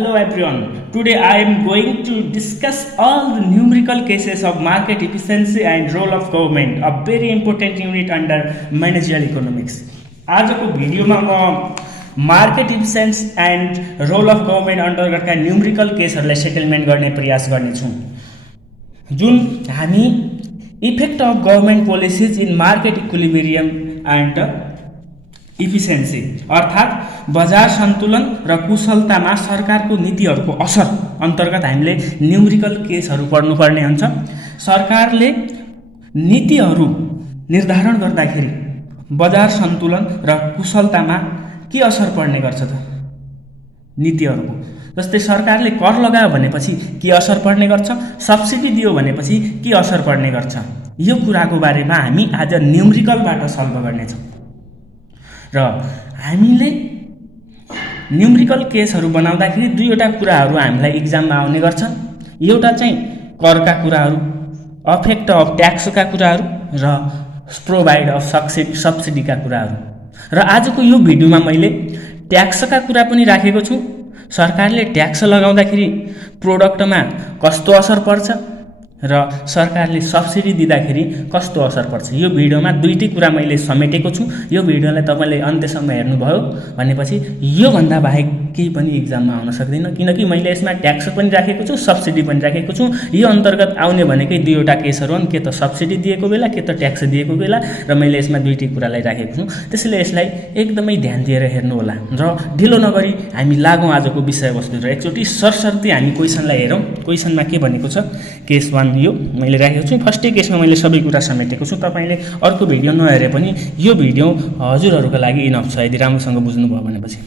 Hello everyone. Today I am going to discuss all the numerical cases of market efficiency and role of government, a very important unit under managerial economics. आजको भिडियोमा म market efficiency and role of government अन्तर्गतका numerical केसहरूलाई settlement गर्ने प्रयास गर्नेछु, जुन हामी effect of government policies in market equilibrium and efficiency अर्थात् बजार सन्तुलन र कुशलतामा सरकारको नीतिहरूको असर अन्तर्गत हामीले न्युमेरिकल केसहरू पढ्नुपर्ने हुन्छ। सरकारले नीतिहरू निर्धारण गर्दाखेरि बजार सन्तुलन र कुशलतामा के असर पर्ने गर्छ त? नीतिहरूको जस्तै सरकारले कर लगायो भनेपछि के असर पर्ने गर्छ, सब्सिडी दियो भनेपछि के असर पर्ने गर्छ, यो कुराको बारेमा हामी आज न्युमेरिकलबाट सल्भ गर्नेछौँ। र हामीले न्युमेरिकल केसहरू बनाउँदाखेरि दुईवटा कुराहरू हामीलाई एक्जाममा आउने गर्छन्। एउटा चाहिँ करका कुराहरू, अफेक्ट अफ ट्याक्सका कुराहरू र प्रोभाइड अफ सब्सिडीका कुराहरू। र आजको यो भिडियोमा मैले ट्याक्सका कुरा पनि राखेको छु। सरकारले ट्याक्स लगाउँदाखेरि प्रोडक्टमा कस्तो असर पर्छ र सरकारले सब्सिडी दिँदाखेरि कस्तो असर पर्छ, यो भिडियोमा दुईटै कुरा मैले समेटेको छु। यो भिडियोलाई तपाईले अन्त्यसम्म हेर्नुभयो भनेपछि यो भन्दा बाहेक केही पनि एक्जाममा आउन सक्दैन, किनकि मैले यसमा ट्याक्स पनि राखेको छु, सब्सिडी पनि राखेको छु। यो अन्तर्गत आउने भनेकै दुईवटा केसहरू हुन्, के त सब्सिडी दिएको बेला के त ट्याक्स दिएको बेला, र मैले यसमा दुईटै कुरालाई राखेको छु। त्यसैले यसलाई एकदमै ध्यान दिएर हेर्नु होला र ढिलो नगरी हामी लागौँ आजको विषयवस्तु। र एकचोटि सरसर्ती हामी क्वेसनलाई हेरौँ। क्वेसनमा के भनेको छ? केस 1 यो मैले राखेको छु। फर्स्टै केसमा मैले सबै कुरा समेटेको छु। तपाईले अर्को भिडियो नहेरे पनि यो भिडियो हजुरहरूको लागि इनफ छ यदि राम्रोसँग बुझ्नुभयो भनेपछि।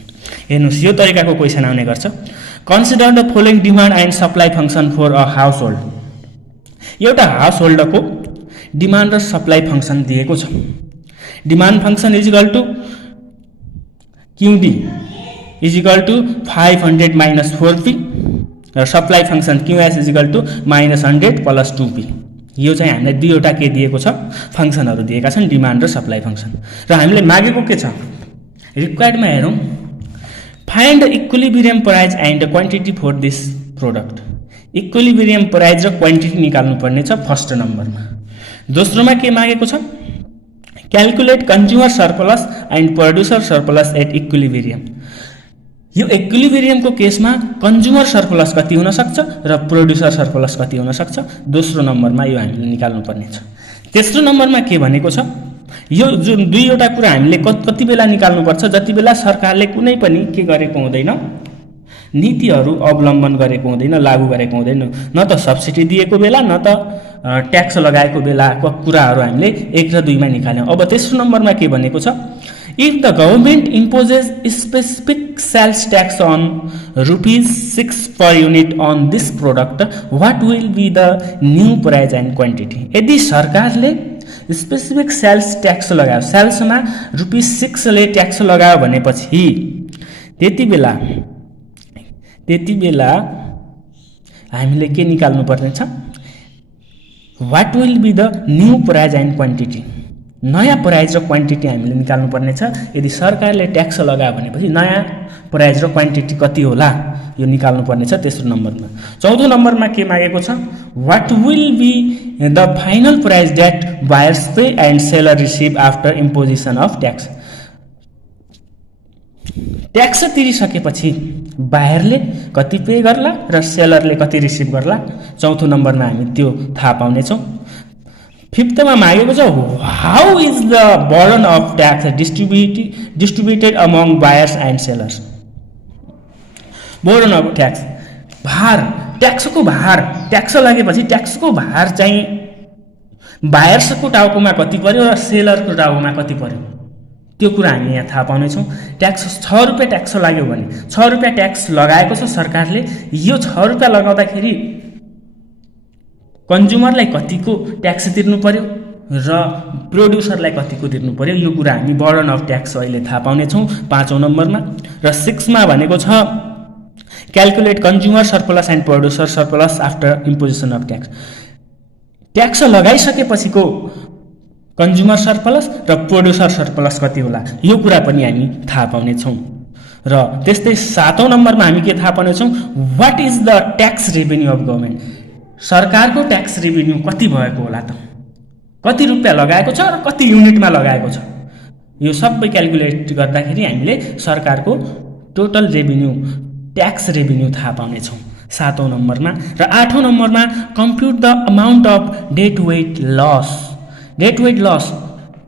हेर्नुस्, यो तरिकाको क्वेसन आउने गर्छ। Consider the following demand and supply function for a household. एउटा हाउस होल्डको डिमान्ड र सप्लाई फंक्सन दिएको छ। Demand function is equal to QD is equal to 500 minus 4P र supply function QS is equal to -100 plus 2P। यो चाहिँ हामीलाई दुईवटा के दिएको छ? फंक्सनहरू दिएका छन्, डिमान्ड र सप्लाई फंक्सन। र हामीले मागेको के छ? रिक्वायर्डमा हेरौँ, find equilibrium price and quantity for this product. Equilibrium price र क्वान्टिटी निकाल्नु पर्ने छ फर्स्ट नम्बरमा। दोस्रोमा के मागेको छ? Calculate consumer surplus and producer surplus at equilibrium. यो इक्विलिब्रियमको केसमा कन्ज्युमर सरप्लस कति हुन सक्छ र प्रोड्युसर सरप्लस कति हुन सक्छ, दोस्रो नम्बरमा यो हामीले निकाल्नु पर्ने छ। तेस्रो नम्बरमा के भनेको छ? यो जुन दुईवटा कुरा हामीले कति बेला निकाल्नुपर्छ? जति बेला सरकारले कुनै पनि के गरेको हुँदैन, नीतिहरू अवलम्बन गरेको हुँदैन, लागू गरेको हुँदैन, न त सब्सिडी दिएको बेला न त ट्याक्स लगाएको बेलाको कुराहरू हामीले 1 र 2 मा निकाल्यौँ। अब तेस्रो नम्बरमा के भनेको छ? If the government imposes specific sales tax on ₹6 per unit on this product, what will be the new price and quantity? यदि सरकारले स्पेसिफिक सेल्स ट्याक्स लगायो, सेल्समा ₹6 ले ट्याक्स लगायो भनेपछि त्यति बेला हामीले के निकाल्नु पर्ने छ? What will be the new price and quantity? नयाँ प्राइस र क्वान्टिटी हामीले निकाल्नु पर्ने छ। यदि सरकारले ट्याक्स लगायो भनेपछि नयाँ प्राइस र क्वान्टिटी कति होला यो निकाल्नु पर्ने छ तेस्रो नम्बरमा। चौथो नम्बरमा के मागेको छ? What will be the final price that buyers pay and seller receive after imposition of tax. Tax तिरिसकेपछि बायरले कति पे गर्ला र सेलरले कति रिसिभ गर्ला, चौथो नम्बरमा हामी त्यो थाहा पाउनेछौँ। फिफ्थमा मागेको छ how is the burden of tax distributed among buyers and sellers. Burden of tax, भार, ट्याक्सको भार, ट्याक्स लागेपछि ट्याक्सको भार चाहिँ बायर्सको टाउकोमा कति पर्यो र सेलरको टाउकोमा कति पर्यो, त्यो कुरा हामी यहाँ थाहा पाउनेछौँ। ट्याक्स 6 रुपियाँ ट्याक्स लाग्यो भने 6 रुपियाँ ट्याक्स लगाएको छ सरकारले, यो 6 रुपियाँ लगाउँदाखेरि कन्ज्युमरलाई कतिको ट्याक्स तिर्नु पर्यो र प्रोड्युसरलाई कतिको तिर्नु पर्यो, यो कुरा हामी बर्डन अफ ट्याक्स अहिले थाहा पाउनेछौँ 5औं नम्बरमा। र 6 मा भनेको छ calculate consumer surplus and producer surplus after imposition of tax. Tax लगाइसकेपछिको कन्ज्युमर सरप्लस र प्रोड्युसर सरप्लस कति होला, यो कुरा पनि हामी थाहा पाउनेछौँ। र त्यस्तै 7औं नम्बरमा हामी के थाहा पाउनेछौँ, what is the tax revenue of government, सरकारको ट्याक्स रेभेन्यू कति भएको होला त, कति रुपियाँ लगाएको छ र कति युनिटमा लगाएको छ, यो सबै क्याल्कुलेट गर्दाखेरि हामीले सरकारको टोटल रेभेन्यू ट्याक्स रेभेन्यू थाहा पाउनेछौँ 7औं नम्बरमा। र 8औं नम्बरमा compute the amount of dead weight loss, dead weight loss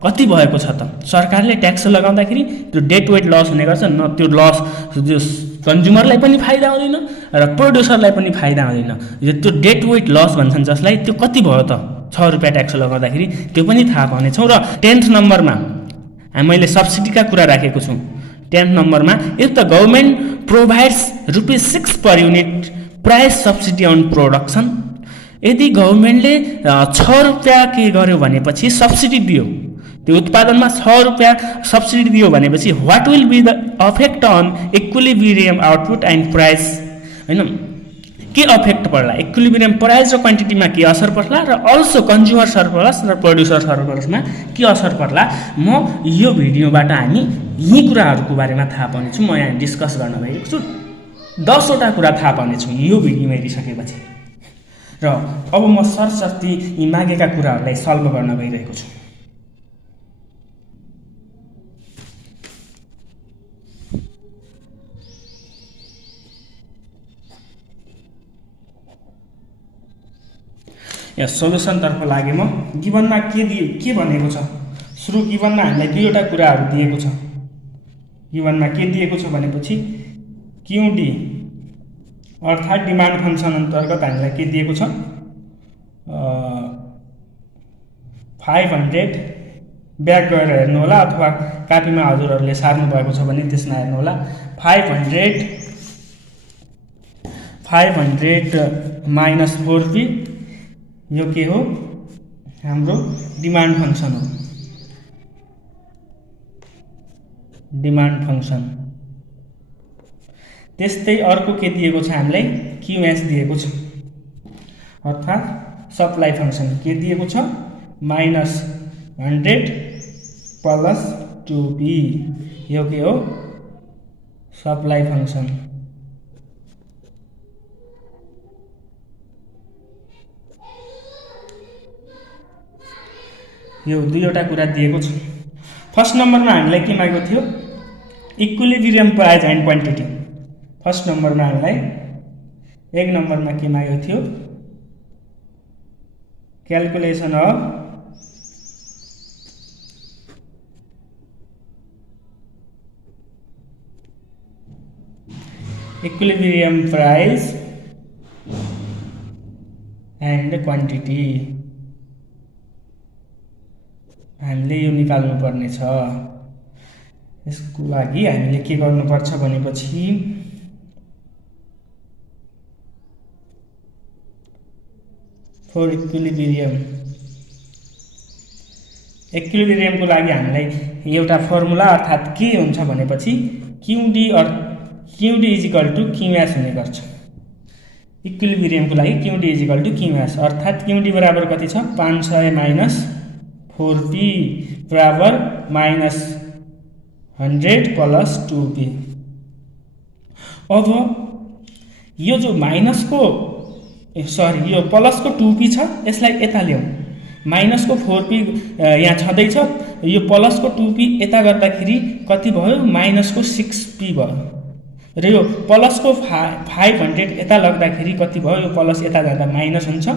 कति भएको छ त, सरकारले ट्याक्स लगाउँदाखेरि त्यो डेट वेट लस हुने गर्छ, न त्यो लस जो कन्ज्युमरलाई पनि फाइदा हुँदैन र प्रोड्युसरलाई पनि फाइदा हुँदैन, त्यो डेट वेट लस भन्छन् जसलाई, त्यो कति भयो त 6 रुपियाँ ट्याक्स लगाउँदाखेरि, त्यो पनि थाहा पाउनेछौँ। र 10th नम्बरमा मैले सब्सिडीका कुरा राखेको छु। 10th नम्बरमा if the government provides ₹6 per unit price subsidy on production, यदि गभर्मेन्टले 6 रुपियाँ के गर्यो भनेपछि सब्सिडी दियो, त्यो उत्पादनमा 6 रुपियाँ सब्सिडी दियो भनेपछि what will be the effect on equilibrium output and price, हैन, के अफेक्ट पर्ला, इक्विलिब्रियम प्राइस र क्वान्टिटीमा के असर पर्ला र अल्सो कन्ज्युमर सरप्लस र प्रोड्युसर सरप्लसमा के असर पर्ला, म यो भिडियोबाट हामी यी कुराहरूको बारेमा थाहा पाउनेछु। म यहाँ डिस्कस गर्न गएको छु, 10 वटा कुरा थाहा पाउनेछु यो भिडियो हेरिसकेपछि, र अब म सरसर्ती यी मागेका कुराहरूलाई सल्भ गर्न गइरहेको छु। यहाँ सोलुसनतर्फ लागे म। गिभनमा के भनेको छ, सुरु गिभनमा हामीलाई दुईवटा कुराहरू दिएको छ। गिभनमा के दिएको छ भनेपछि क्युडी अर्थात् डिमान्ड फङ्सन अन्तर्गत हामीलाई के दिएको छ, 500, ब्याक गएर हेर्नु होला अथवा कापीमा हजुरहरूले सार्नु भएको छ भने त्यसमा हेर्नु होला। 500 माइनस 4p, यो के हो, हाम्रो डिमान्ड फङ्सन हो, डिमान्ड फङ्सन। त्यस्तै अर्को के दिएको छ हामीलाई, क्युएस दिएको छ, अर्थात् सप्लाई फङ्सन के दिएको छ, -100 प्लस 2p, यो के हो, सप्लाई फङ्सन। यो दुईवटा कुरा दिएको छ। फर्स्ट नम्बरमा हामीलाई के मागेको थियो, equilibrium price and quantity. First नम्बरमा हामीलाई 1 नम्बरमा के मागेको थियो, calculation of equilibrium price and quantity, हामीले यो निकाल्नु पर्ने छ। यसको लागि हामीले के गर्नुपर्छ भनेपछि फर इक्विलिब्रियमको लागि हामीलाई एउटा फर्मुला अर्थात् के हुन्छ भनेपछि क्युडी इज इक्वल टु क्युएस हुने गर्छ। इक्विलिब्रियमको लागि क्युडी इज इक्वल टु क्युएस, अर्थात् क्युडी बराबर कति छ, 500 माइनस 4p बराबर -100 प्लस 2p। अब यो जो माइनसको यो प्लसको 2p छ, यसलाई यता ल्याउँ, माइनसको 4p यहाँ छँदैछ, यो प्लसको 2p यता गर्दाखेरि कति भयो, -को 6p भयो, र यो प्लसको 500 यता लग्दाखेरि कति भयो, यो प्लस यता जाँदा माइनस हुन्छ,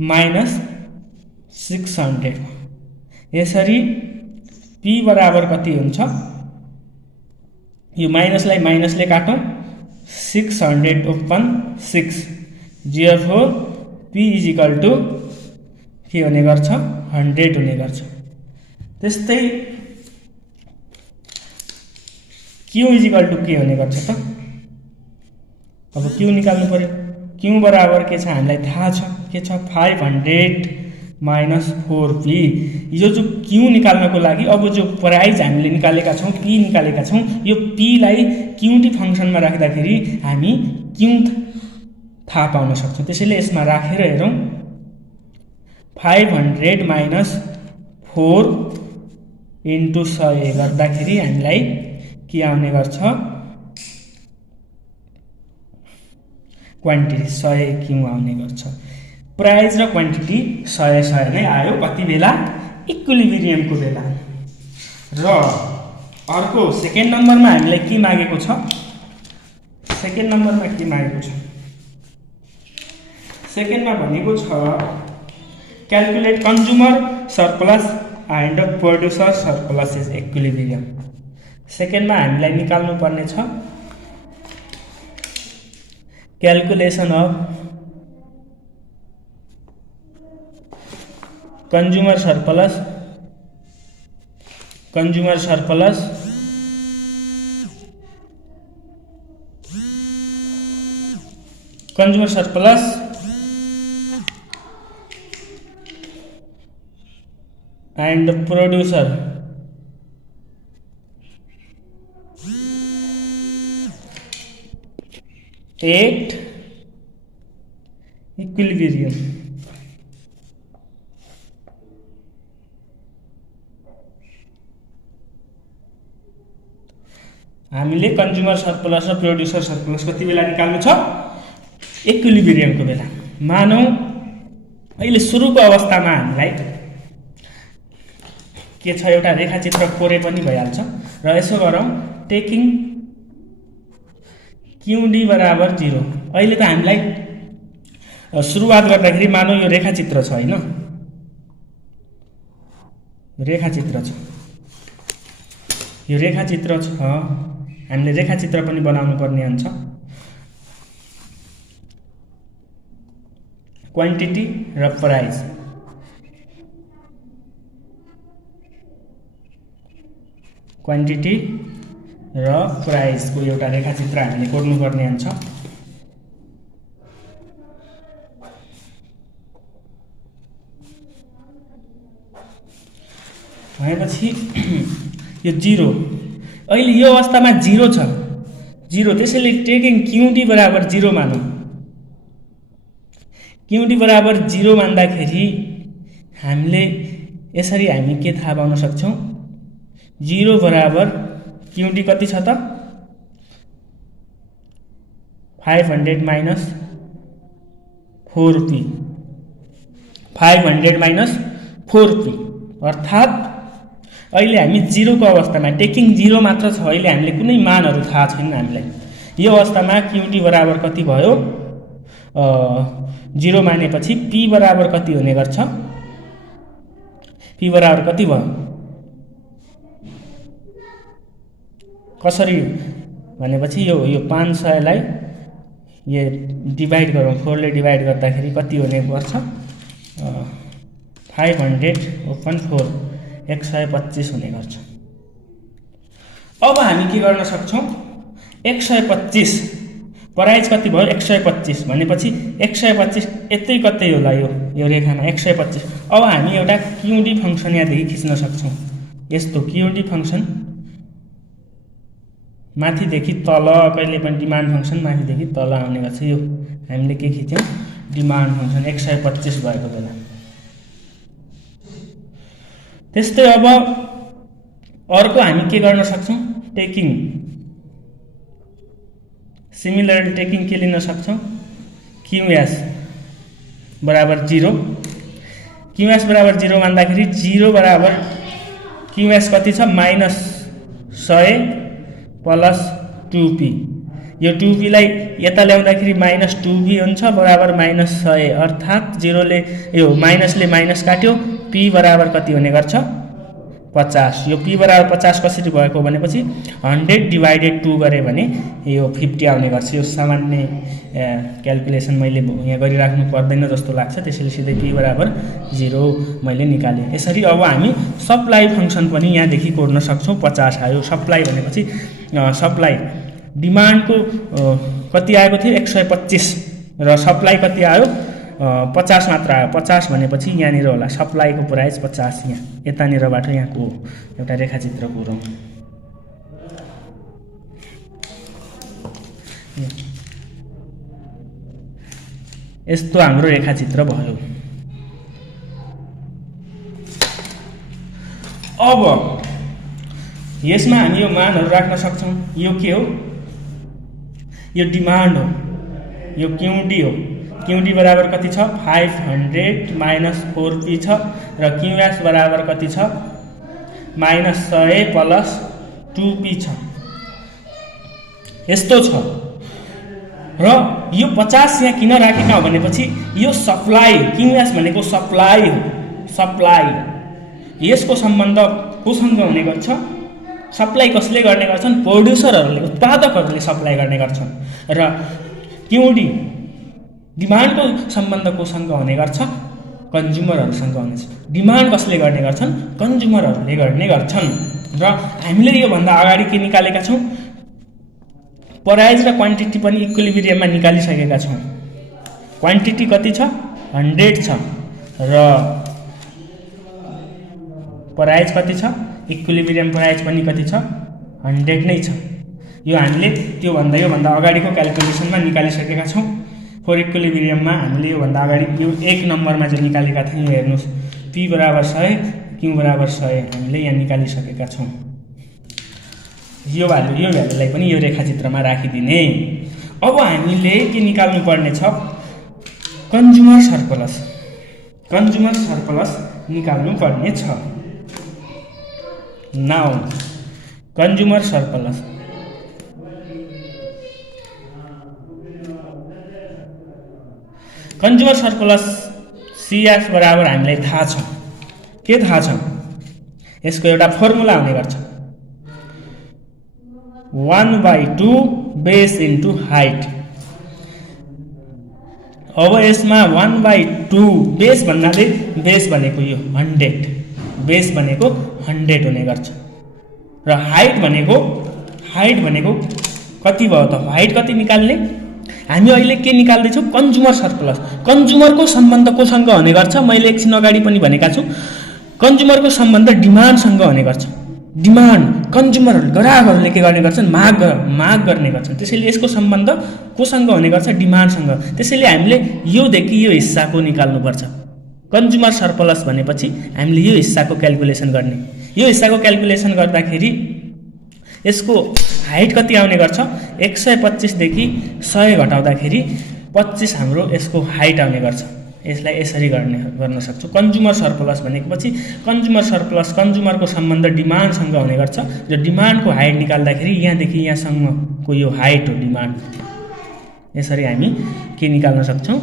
-600। यसरी p बराबर कति हुन्छ, यो माइनसलाई माइनसले काटौँ, 600/6, therefore p is equal to के हुने गर्छ, 100 हुने गर्छ। त्यस्तै q इज इक्वल टु के हुने गर्छ त, अब q निकाल्नु पर्यो। q बराबर के छ हामीलाई थाहा छ, के छ, 500 माइनस 4p। यो जो q निकाल्नको लागि अब जो प्राइस हामीले निकालेका छौँ, p निकालेका छौँ, यो p लाई क्युटी फङ्सनमा राख्दाखेरि हामी q थाहा पाउन सक्छौँ। त्यसैले यसमा राखेर हेरौँ, 500 माइनस 4 × 100 गर्दाखेरि हामीलाई के आउने गर्छ क्वान्टिटी 100 क्यू आउने गर्छ। प्राइस र क्वान्टिटी 100 नै आयो कति बेला इक्विलिब्रियमको बेला। र अर्को सेकेन्ड नम्बरमा हामीलाई के मागेको छ, सेकेन्ड नम्बरमा के मागेको छ, सेकेन्डमा भनेको छ calculate consumer surplus and producer surplus is equilibrium. सेकेन्डमा हामीलाई निकाल्नु पर्ने छ calculation of consumer surplus and producer at equilibrium. हामीले कन्ज्युमर सरप्लस र प्रोड्युसर सरप्लस कति बेला निकाल्नु छ इक्विलिब्रियमको बेला। मानौ अहिले सुरुको अवस्थामा हामीलाई के छ एउटा रेखाचित्र कोरे पनि भइहाल्छ र यसो गरौँ टेकिङ क्युडी बराबर 0। अहिले त हामीलाई सुरुवात गर्दाखेरि मानौ यो रेखाचित्र छ हैन, रेखाचित्र छ, यो रेखाचित्र छ, हामीले रेखाचित्र पनि बनाउनु पर्ने हुन्छ। क्वान्टिटी र प्राइस, क्वान्टिटी र प्राइसको एउटा रेखाचित्र हामीले कोर्नु पर्ने हुन्छ। भनेपछि यो 0 अहिले यो अवस्थामा 0 छ, 0 त्यसैले टेकिङ क्युडी बराबर 0 मानौँ। क्युडी बराबर 0 मान्दाखेरि हामीले यसरी हामी के थाहा पाउन सक्छौँ 0 बराबर क्युडी कति छ त 500 माइनस 4p, 500 माइनस 4p अर्थात् अहिले हामी 0 को अवस्थामा टेकिङ 0 मात्र छ। अहिले हामीले कुनै मानहरू थाहा छैन हामीलाई। यो अवस्थामा क्युडी बराबर कति भयो 0 मानेपछि p बराबर कति हुने गर्छ, p बराबर कति भयो कसरी भनेपछि यो 500 लाई यो डिभाइड गरौँ 4 ले डिभाइड गर्दाखेरि कति हुने गर्छ 500 ओपन 4 125 हुने गर्छ। अब हामी के गर्न सक्छौँ 125 प्राइस कति भयो 125 भनेपछि 125 यतै कतै होला यो रेखामा 125। अब हामी एउटा क्युडी फंक्सन यहाँदेखि खिच्न सक्छौँ। यस्तो क्युडी फंक्सन माथिदेखि तल कहिले पनि डिमान्ड फंक्सन माथिदेखि तल आउने गर्छ। यो हामीले के खिच्यौँ डिमान्ड फंक्सन 125 भएको बेला। त्यस्तै अब अर्को हामी के गर्न सक्छौँ टेकिङ सिमिलरली टेकिङ के लिन सक्छौँ क्युएस बराबर 0। क्युएस बराबर 0 मान्दाखेरि 0 बराबर क्युएस कति छ -100 प्लस 2p। यो 2p लाई यता ल्याउँदाखेरि -2p हुन्छ बराबर -100 अर्थात् 0 ले यो माइनसले माइनस काट्यो p बराबर कति हुने गर्छ 50। यो p बराबर 50 कसरी भएको भनेपछि 100 डिवाइडेड 2 गरे भने यो 50 आउने गर्छ। यो सामान्य क्याल्कुलेसन मैले यहाँ गरिराख्नु पर्दैन जस्तो लाग्छ, त्यसैले सिधै p बराबर 0 मैले निकालेँ। यसरी अब हामी सप्लाई फंक्सन पनि यहाँदेखि कोर्न सक्छौँ। 50 आयो सप्लाई भनेपछि सप्लाई डिमान्डको कति आएको थियो 125 र सप्लाई कति आयो 50 मात्र आयो। 50 भनेपछि यहाँनिर होला सप्लाईको प्राइस 50 यहाँ यतानिरबाट यहाँको एउटा रेखाचित्र कोरौँ। यस्तो हाम्रो रेखाचित्र भयो। अब यसमा हामी यो मानहरू राख्न सक्छौँ। यो के हो? यो डिमान्ड हो, यो क्युडी हो। क्युडी बराबर कति छ? 500 माइनस 4p छ र क्युएस बराबर कति छ? माइनस 100 प्लस 2p छ। यस्तो छ र यो 50 यहाँ किन राखेका हो भनेपछि यो सप्लाई, क्युएस भनेको सप्लाई हो। सप्लाई यसको सम्बन्ध कोसँग हुने गर्छ? सप्लाई कसले गर्ने गर्छन्? प्रोड्युसरहरूले, उत्पादकहरूले सप्लाई गर्ने गर्छन्। र क्युडी डिमान्डको सम्बन्ध कोसँग हुने गर्छ? कन्ज्युमरहरूसँग हुनेछ। डिमान्ड कसले गर्ने गर्छन्? कन्ज्युमरहरूले गर्ने गर्छन्। र हामीले योभन्दा अगाडि के निकालेका छौँ? प्राइस र क्वान्टिटी पनि इक्विलिब्रियममा निकालिसकेका छौँ। क्वान्टिटी कति छ? 100 छ र प्राइस कति छ? इक्विलिब्रियम प्राइस पनि कति छ? 100 नै छ। यो हामीले योभन्दा अगाडिको क्याल्कुलेसनमा निकालिसकेका छौँ। फोर इक्विलिब्रियममा हामीले योभन्दा अगाडि यो 1 नम्बरमा जो निकालेका थियौँ, हेर्नुहोस्, p बराबर 100, q बराबर 100 हामीले यहाँ निकालिसकेका छौँ। यो भ्यालुलाई पनि यो रेखाचित्रमा राखिदिने। अब हामीले के निकाल्नु पर्ने छ? Consumer surplus. कन्ज्युमर सरप्लस निकाल्नु पर्ने छ। नाउ कन्ज्युमर सरप्लस CS बराबर हामीलाई थाहा छ। के थाहा छ? यसको एउटा फर्मुला हुने गर्छ, 1/2 बेस इन्टु हाइट। अब यसमा 1/2 बेस भन्नाले बेस भनेको यो 100, बेस भनेको 100 हुने गर्छ र हाइट भनेको कति भयो त? हाइट कति निकाल्ने? हामी अहिले के निकाल्दैछौँ? Consumer surplus. कन्ज्युमरको सम्बन्ध कोसँग हुने गर्छ? मैले एकछिन अगाडि पनि भनेका छु, कन्ज्युमरको सम्बन्ध डिमान्डसँग हुने गर्छ। डिमान्ड, कन्ज्युमरहरू, ग्राहकहरूले के गर्ने गर्छन्? माग गर्ने गर्छन्। त्यसैले यसको सम्बन्ध कोसँग हुने गर्छ? डिमान्डसँग। त्यसैले हामीले योदेखि यो हिस्साको निकाल्नुपर्छ। कन्ज्युमर सरप्लस भनेपछि हामीले यो हिस्साको क्याल्कुलेसन गर्ने। यो हिस्साको क्याल्कुलेसन गर्दाखेरि यसको हाइट कति आउने गर्छ? 125 देखि 100 घटाउँदाखेरि 25 हाम्रो यसको हाइट आउने गर्छ। यसलाई यसरी गर्न सक्छौँ। कन्ज्युमर सरप्लस भनेपछि कन्ज्युमर सरप्लस, कन्ज्युमरको सम्बन्ध डिमान्डसँग हुने गर्छ र डिमान्डको हाइट निकाल्दाखेरि यहाँदेखि यहाँसम्मको यो हाइट हो डिमान्ड। यसरी हामी के निकाल्न सक्छौँ?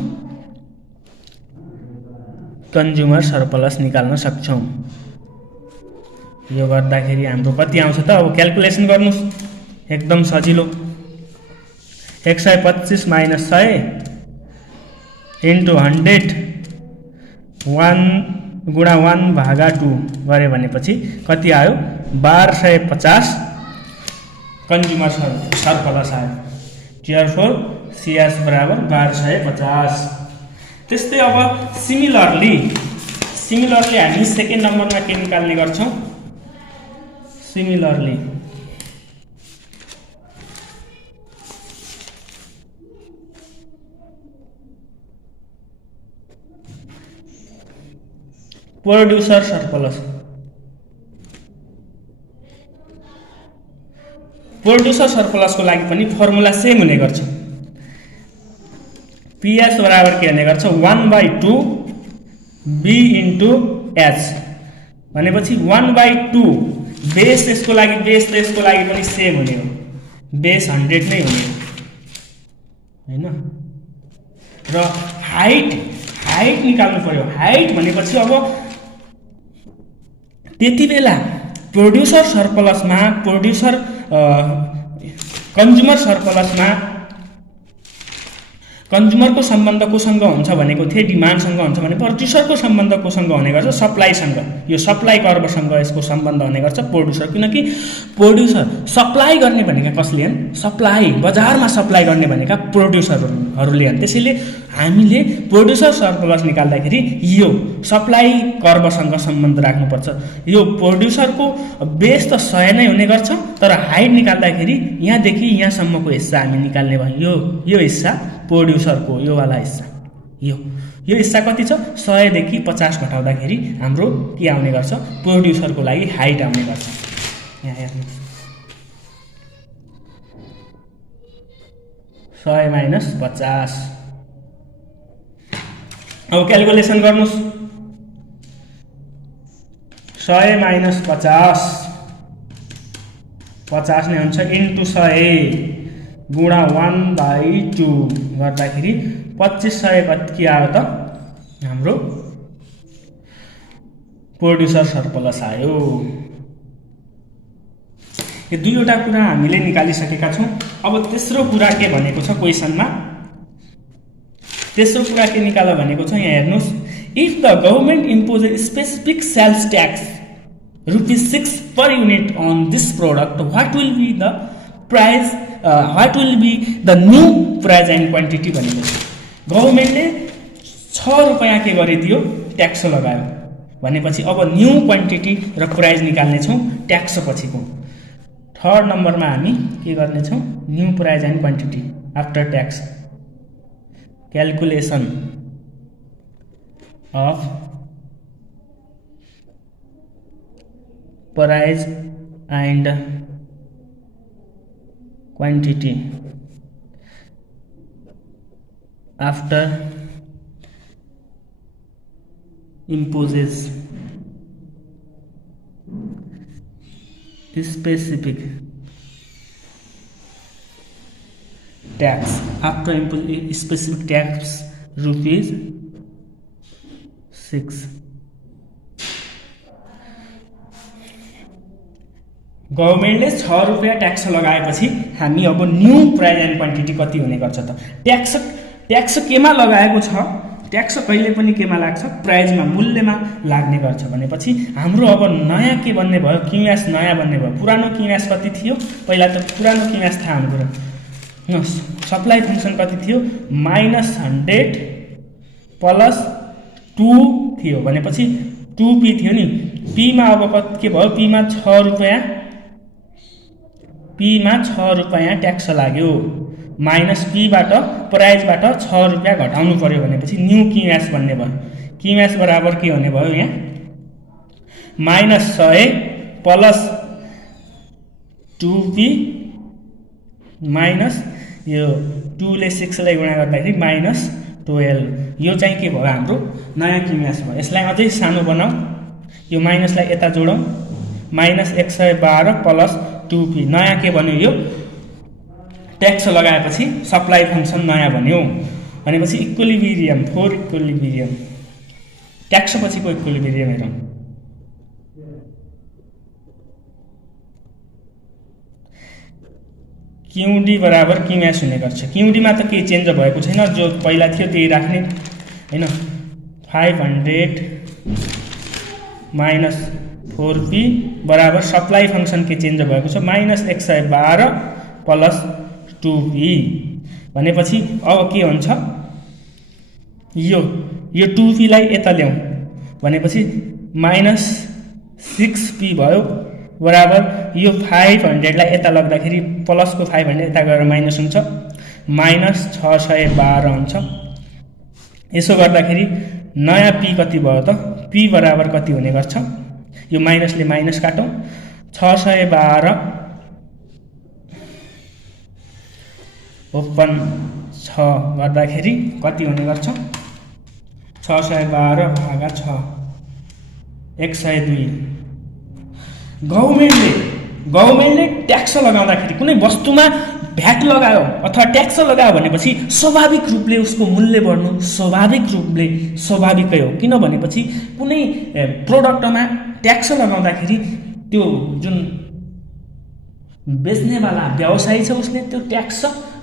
कन्ज्युमर सरप्लस निकाल्न सक्छौँ। यो गर्दाखेरि हाम्रो कति आउँछ त? अब क्याल्कुलेसन गर्नुहोस्, एकदम सजिलो। 125 माइनस 100 इन्टु 100, 1 गुणा 1/2 गऱ्यो भनेपछि कति आयो? 1250 कन्ज्युमर सरप्लस आयो। Therefore CS बराबर 1250। त्यस्तै अब सिमिलरली हामी सेकेन्ड नम्बरमा के निकाल्ने गर्छौँ? Similarly producer surplus. प्रोड्युसर सरप्लसको लागि पनि फर्मुला सेम हुने गर्छ। PS बराबर के हुने गर्छ? 1/2 B इन्टु H भनेपछि 1/2 बेस। यसको लागि बेस त यसको लागि पनि सेम हुने हो, बेस 100 नै हुने हो, हैन? र हाइट निकाल्नु पर्यो। हाइट भनेपछि अब त्यति बेला प्रोड्युसर सरप्लसमा, कन्ज्युमर सरप्लसमा कन्ज्युमरको सम्बन्ध कोसँग हुन्छ भनेको थिए? डिमान्डसँग हुन्छ भने प्रोड्युसरको सम्बन्ध कोसँग हुने गर्छ? सप्लाईसँग। यो सप्लाई कर्वसँग यसको सम्बन्ध हुने गर्छ प्रोड्युसर। किनकि प्रोड्युसर सप्लाई गर्ने भनेका कसले हन्? सप्लाई, बजारमा सप्लाई गर्ने भनेका प्रोड्युसरहरूले हन्। त्यसैले हामीले प्रोड्युसर सरप्लस निकाल्दाखेरि यो सप्लाई कर्वसँग सम्बन्ध राख्नुपर्छ। यो प्रोड्युसरको बेस त 100 नै हुने गर्छ, तर हाइट निकाल्दाखेरि यहाँदेखि यहाँसम्मको हिस्सा हामी निकाल्ने भयो। यो हिस्सा प्रोड्युसरको, यो वाला हिस्सा, यो हिस्सा कति छ? 100 देखि 50 घटाउँदाखेरि हाम्रो के आउने गर्छ? प्रोड्युसरको लागि हाइट आउने गर्छ। यहाँ हेर्नुहोस् 100 माइनस 50। अब क्यालकुलेसन गर्नुहोस् 100 माइनस 50 50 नै हुन्छ इन्टु 100 गुणा 1/2 गर्दाखेरि 2500 कति आयो त हाम्रो प्रोड्युसर सरप्लस आयो। यो दुईवटा कुरा हामीले निकालिसकेका छौं। अब तेस्रो कुरा के भनेको छ क्वेशनमा, तेस्रो कुरा के निकाल भनेको छ यहाँ हेर्नुस्, if the government impose a specific sales tax ₹6 per unit on this product, what will be the price, what will be the new price and quantity भनेको छ। गभर्नमेन्टले 6 रुपैयाँ के गरिदियो ट्याक्स लगायो भनेपछि अब न्यू क्वान्टिटी र प्राइस निकाल्ने छौं ट्याक्स पछिको। थर्ड नम्बरमा हामी के गर्ने छौं new price and quantity after tax, calculation of price and quantity after imposes specific tax, after imposing specific tax ₹6। गभर्नमेन्टले 6 रुपैयाँ ट्याक्स लगाएपछि हामी अब न्यू प्राइस एन्ड क्वान्टिटी कति हुने गर्छ त। ट्याक्स केमा लगाएको छ, ट्याक्स कहिले पनि केमा लाग्छ प्राइजमा मूल्यमा लाग्ने गर्छ भनेपछि हाम्रो अब नयाँ के बन्ने भयो क्युएस नयाँ बन्ने भयो। पुरानो क्युएस कति थियो पहिला त पुरानो क्युएस थाहा हुनु पर्यो। सप्लाई फंक्सन कति थियो -100 प्लस 2 थियो भनेपछि 2p थियो नि। p मा अब कति के भयो p मा 6 रुपैयाँ ट्याक्स लाग्यो माइनस p बाट प्राइजबाट 6 रुपैयाँ घटाउनु पर्यो भनेपछि न्यू क्युएस बन्ने भयो। क्युएस बराबर के हुने भयो यहाँ -100 प्लस 2p माइनस यो 2 ले 6 लाई गुणा गर्दाखेरि -12। यो चाहिँ के भयो हाम्रो नयाँ क्युएस भयो। यसलाई अझै सानो बनाऊ, यो माइनसलाई यता जोडौं -112 प्लस 2p नयाँ के बन्यो यो ट्याक्स लगाएपछि सप्लाई फंक्सन नयाँ बन्यो भनेपछि इक्विलिब्रियम फोर इक्विलिब्रियम ट्याक्स पछिको इक्विलिब्रियम हेरौं। क्युडी बराबर क्युएस हुने गर्छ। क्युडीमा त केही चेन्ज भएको छैन, जो पहिला थियो त्यही राख्ने हैन। 500 माइनस 4p बराबर सप्लाई फंक्सन के चेन्ज भएको छ -112 प्लस 2p भनेपछि अब के हुन्छ यो 2p लाई यता ल्याउँ भनेपछि -6p भयो बराबर यो 500 लाई यता लग्दाखेरि प्लस को 500 यता गएर माइनस हुन्छ -612 हुन्छ। यसो गर्दाखेरि नयाँ p कति भयो त p बराबर कति हुने गर्छ यो माइनसले माइनस काटौं 612 ओपन 6 गर्दाखेरि कति हुने गर्छ 612 भागा 6 102। गभर्नमेन्टले ट्याक्स लगाउँदाखेरि कुनै वस्तुमा भ्याट लगायो अथवा ट्याक्स लगायो भनेपछि स्वाभाविक रूपले उसको मूल्य बढ्नु स्वाभाविकै हो। किन भनेपछि कुनै प्रोडक्टमा ट्याक्स लगाउँदाखेरि त्यो जुन बेच्नेवाला व्यवसायी छ उसले त्यो ट्याक्स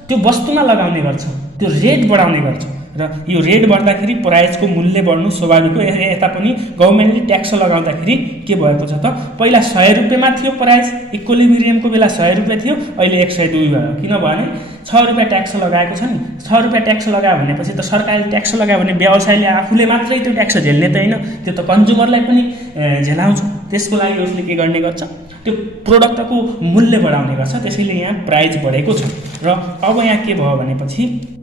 त्यो वस्तुमा लगाउने गर्छ, त्यो रेट बढाउने गर्छ र यो रेट बढ्दाखेरि प्राइसको मूल्य बढ्नु स्वाभाविक हो। यता पनि गभर्नमेन्टले ट्याक्स लगाउँदाखेरि के भएको छ त पहिला 100 रुपैयाँमा थियो प्राइस, इक्विलिब्रियमको बेला 100 रुपैयाँ थियो, अहिले 102 भयो। किनभने 6 रुपैयाँ ट्याक्स लगाएको छ नि। 6 रुपैयाँ ट्याक्स लगायो भनेपछि त सरकारले ट्याक्स लगायो भने व्यवसायले आफूले मात्रै त्यो ट्याक्स झेल्ने त हैन, त्यो त कन्ज्युमरलाई पनि झेलाउँछ। त्यसको लागि उसले के गर्ने गर्छ त्यो प्रोडक्टको मूल्य बढाउने गर्छ, त्यसैले यहाँ प्राइस बढेको छ। र अब यहाँ के भयो भनेपछि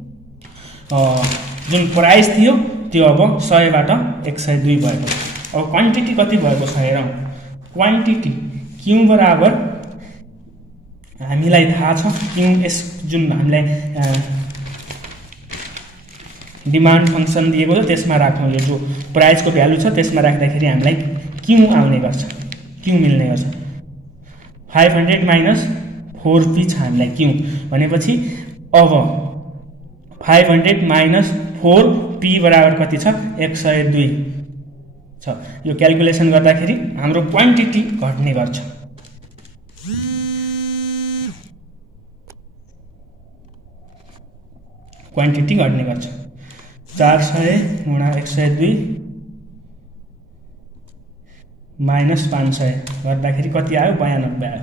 जुन प्राइस थियो त्यो अब 100 बाट 102 भएको छ। अब क्वान्टिटी कति भएको छ हेरौं। क्वान्टिटी क्यू बराबर हामीलाई थाहा छ क्यू यस जुन हामीलाई डिमान्ड फंक्सन दिएको छ त्यसमा राख्नु, यो जो प्राइसको भ्यालु छ त्यसमा राख्दाखेरि हामीलाई क्यू आउने गर्छ, क्यू मिल्ने गर्छ। 500 माइनस 4p छ हामीलाई क्यू भनेपछि अब 500 माइनस 4p बराबर कति छ 102 छ। यो क्याल्कुलेसन गर्दाखेरि हाम्रो क्वान्टिटी घट्ने गर्छ। क्वान्टिटी घट्ने गर्छ। 400 गुणा 102 माइनस 500 गर्दाखेरि कति आयो 92 आयो।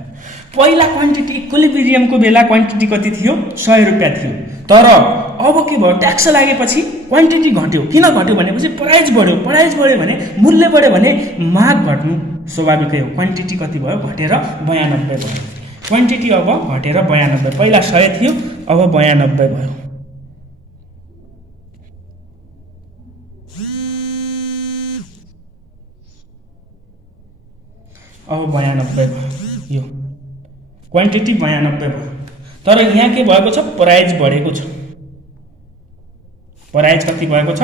पहिला क्वान्टिटी इक्विलिब्रियमको बेला क्वान्टिटी कति थियो 100 रुपैयाँ थियो, तर अब के भयो ट्याक्स लागेपछि क्वान्टिटी घट्यो। किन घट्यो भनेपछि प्राइस बढ्यो, प्राइस बढ्यो भने मूल्य बढ्यो भने माग घट्नु स्वाभाविकै हो। क्वान्टिटी कति भयो घटेर 92 भयो। क्वान्टिटी अब घटेर 92, पहिला 100 थियो अब 92 भयो। अब 92 भयो, यो क्वान्टिटी 92 भयो। तर यहाँ के भएको छ प्राइस बढेको छ। प्राइस कति भएको छ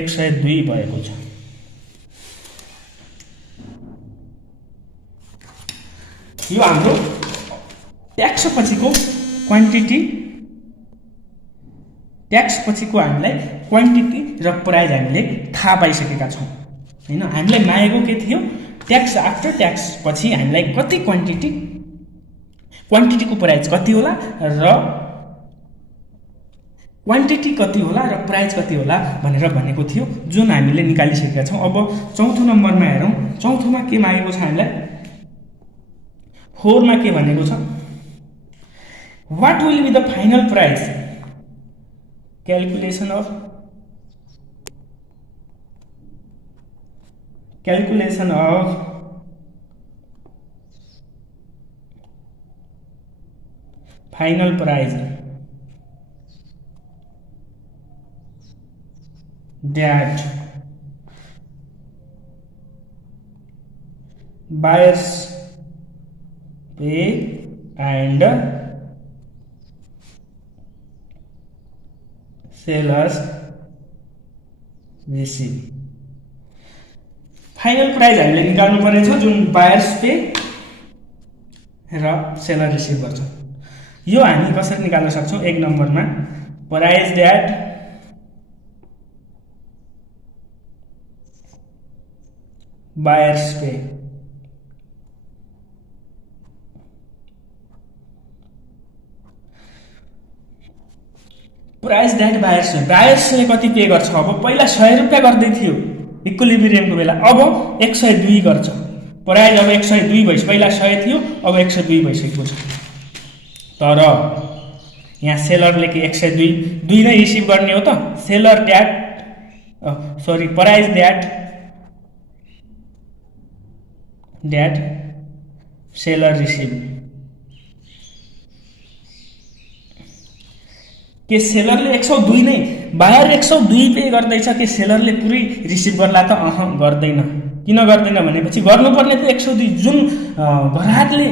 102 भएको छ। यो हाम्रो ट्याक्स पछिको क्वान्टिटी, ट्याक्स पछिको हामीलाई क्वान्टिटी र प्राइस हामीले थाहा पाइसकेका छौँ हैन। हामीलाई मागेको के थियो ट्याक्स आफ्टर ट्याक्स पछि हामीलाई कति क्वान्टिटी, क्वान्टिटीको प्राइस कति होला र क्वान्टिटी कति होला र प्राइस कति होला भनेर भनेको थियो, जुन हामीले निकालिसकेका छौँ। अब चौथो नम्बरमा हेरौँ। चौथोमा के मागेको छ हामीलाई 4 मा के भनेको छ what will be the final price, calculation of final price that buyers pay and sellers receive। Final price हामीले निकाल्नु पर्ने छ जुन बायर्स पे र सेलर रिसिभ गर्छ। यो हामी कसरी निकाल्न सक्छौं 1 नम्बरमा price that buyers pay price that buyers pay, बायर्सले कति पे गर्छ। अब पहिला 100 रुपैयाँ गर्दै थियो इक्विलिब्रियमको बेला, अब 102 गर्छ। प्राइस अब 102 भइस, पहिला 100 थियो अब 102 भइसकेको छ। तर यहाँ सेलरले के 102 नै रिसिभ गर्ने हो त। Seller that price that seller receive के सेलरले 102 नै, बायर 102 पे गर्दैछ के सेलरले पुरै रिसिभ गर्ला त गर्दैन। किन गर्दैन भनेपछि गर्नुपर्ने त 102 जुन ग्राहकले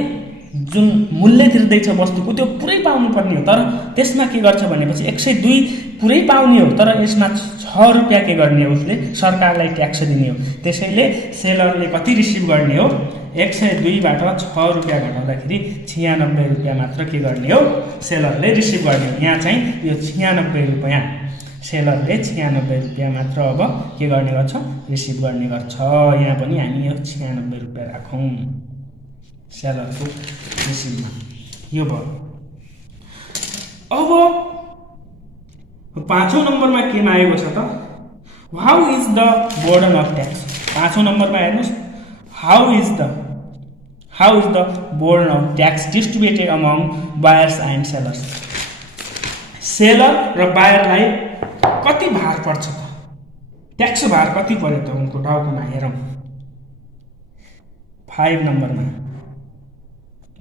जुन मूल्य तिर्दैछ वस्तुको त्यो पुरै पाउनु पर्ने हो, तर त्यसमा के गर्छ भनेपछि 102 पुरै पाउने हो, तर यसमा 6 रुपैयाँ के गर्ने हो उसले सरकारलाई ट्याक्स दिने हो। त्यसैले सेलरले कति रिसिभ गर्ने हो 102 बाट 6 रुपैयाँ घटाउँदाखेरि 96 रुपैयाँ मात्र के गर्ने हो सेलरले रिसिभ गर्ने हो। यहाँ चाहिँ यो 96 रुपैयाँ सेलरले 96 रुपैयाँ मात्र अब के गर्ने गर्छ रिसिभ गर्ने गर्छ। यहाँ पनि हामी यो 96 रुपैयाँ राखौँ सेलरको रिसिभमा। यो भयो। अब 5औं नम्बरमा के मागेको छ त how is the burden of tax. 5औं नम्बरमा हेर्नुस् how is the burden of tax distributed among buyers and sellers. Seller र बायरलाई कति भार पर्छ त, ट्याक्स भार कति पर्यो त उनको टाउकोमा हेरौँ। 5 नम्बरमा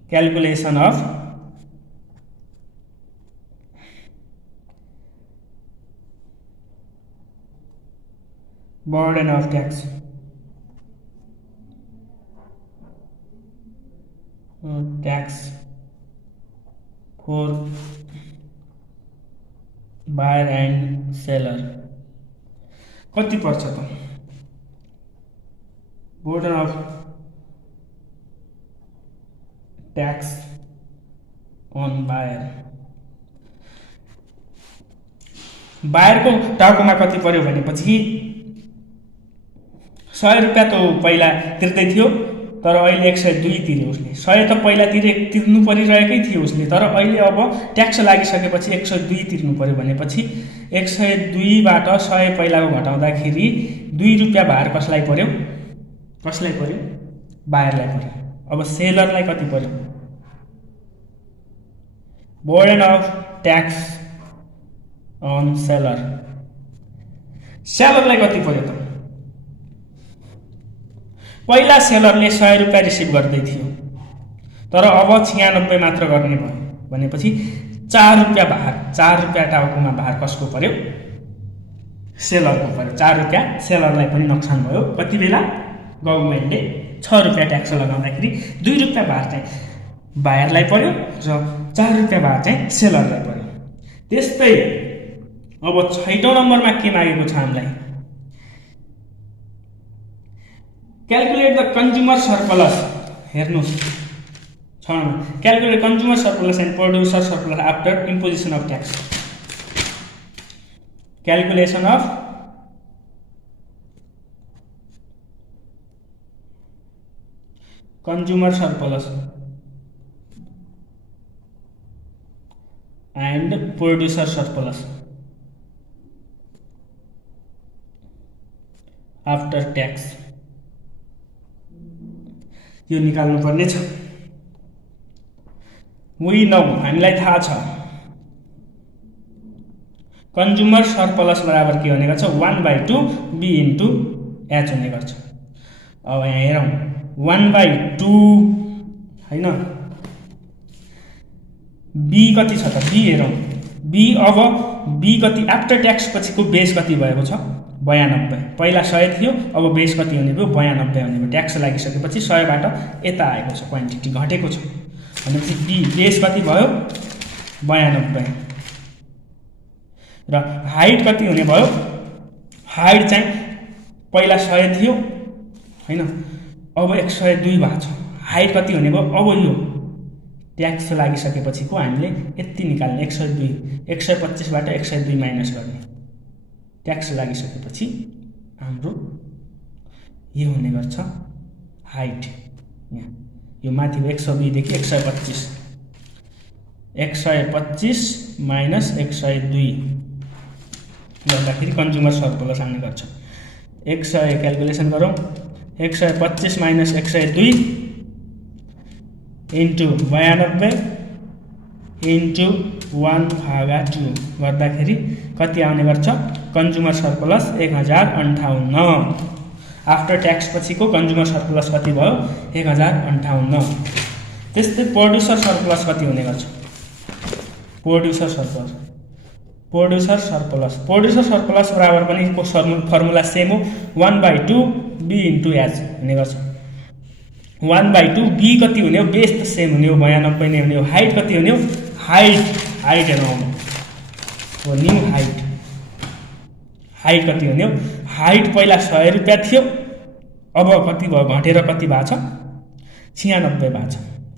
calculation of burden of tax, tax for buyer and seller कति पर्छ त burden of tax on buyer बायरको टाउकोमा कति पर्यो भनेपछि 100 रुपैयाँ त पहिला तिर्दै थियो तर अहिले 102 तिर्यो उसले 100 त पहिला तिर्नु परिरहेकै थियो उसले तर अहिले अब ट्याक्स लागिसकेपछि 102 तिर्नु पर्यो भनेपछि 102 बाट 100 पहिलाको घटाउँदाखेरि 2 रुपैयाँ भार कसलाई पर्यो बायरलाई पर्यो अब सेलरलाई कति पर्यो burden of tax on seller सेलरलाई कति पर्यो त पहिला सेलरले 100 रुपैयाँ रिसिभ गर्दै थियो तर अब 96 मात्र गर्ने भयो भनेपछि 4 रुपैयाँ भार 4 रुपैयाँ टाउकोमा भार कसको पर्यो सेलरको पर्यो 4 रुपैयाँ सेलरलाई पनि नोक्सान भयो कति बेला गभर्नमेन्टले 6 रुपैयाँ ट्याक्स लगाउँदाखेरि 2 रुपैयाँ भार चाहिँ बायरलाई पर्यो र 4 रुपैयाँ भार चाहिँ सेलरलाई पर्यो त्यस्तै अब 6औं नम्बरमा के मागेको छ हामीलाई क्याल्कुलेट द कन्ज्युमर सरप्लस हेर्नुस् 6 मा calculate consumer surplus and producer surplus after imposition of tax calculation of consumer surplus and producer surplus after tax यो निकाल्नु पर्ने छ we know हामीलाई थाहा छ कन्ज्युमर सरप्लस बराबर के हुने गर्छ 1/2 b into h हुने गर्छ अब यहाँ हेरौं 1/2 हैन b कति छ त b हेरौं b अब b कति आफ्टर ट्याक्स पछिको बेस कति भएको छ 92 पहिला 100 थियो अब बेस कति हुने भयो 92 हुने भयो ट्याक्स लागिसकेपछि 100 बाट यता आएको छ क्वान्टिटी घटेको छ भनेपछि b बेस कति भयो 92 र हाइट कति हुने भयो हाइट चाहिँ पहिला 100 थियो हैन अब 102 भएको छ हाइट कति हुने भयो अब यो ट्याक्स लागिसकेपछिको हामीले यति निकाल्ने 102 125 बाट 102 माइनस गर्ने ट्याक्स लागिसकेपछि हाम्रो यो हुने गर्छ हाइट यहाँ यो माथिको 120 देखि 125 125 माइनस 102 गर्दाखेरि कन्ज्युमर सरप्लस आउने गर्छ 100 क्याल्कुलेसन गरौँ 125 माइनस 102 इन्टु 92 इन्टु 1/2 गर्दाखेरि कति आउने गर्छ कन्ज्युमर सरप्लस 1058 आफ्टर ट्याक्स पछिको कन्ज्युमर सरप्लस कति भयो 1058 त्यस्तै प्रोड्युसर सरप्लस कति हुने गर्छ प्रोड्युसर सरप्लस बराबर पनि को फर्मुला सेम हो 1/2 b into h हुने गर्छ 1/2 b कति हुने हो बेस त सेम हुने हो 92 नै हुने हो हाइट कति हुने हो हाइट हेरौँ हो न्यू हाइट कति हुने हो हाइट पहिला 100 रुपैयाँ थियो अब कति भयो घटेर कति भएको छ 96 भएको छ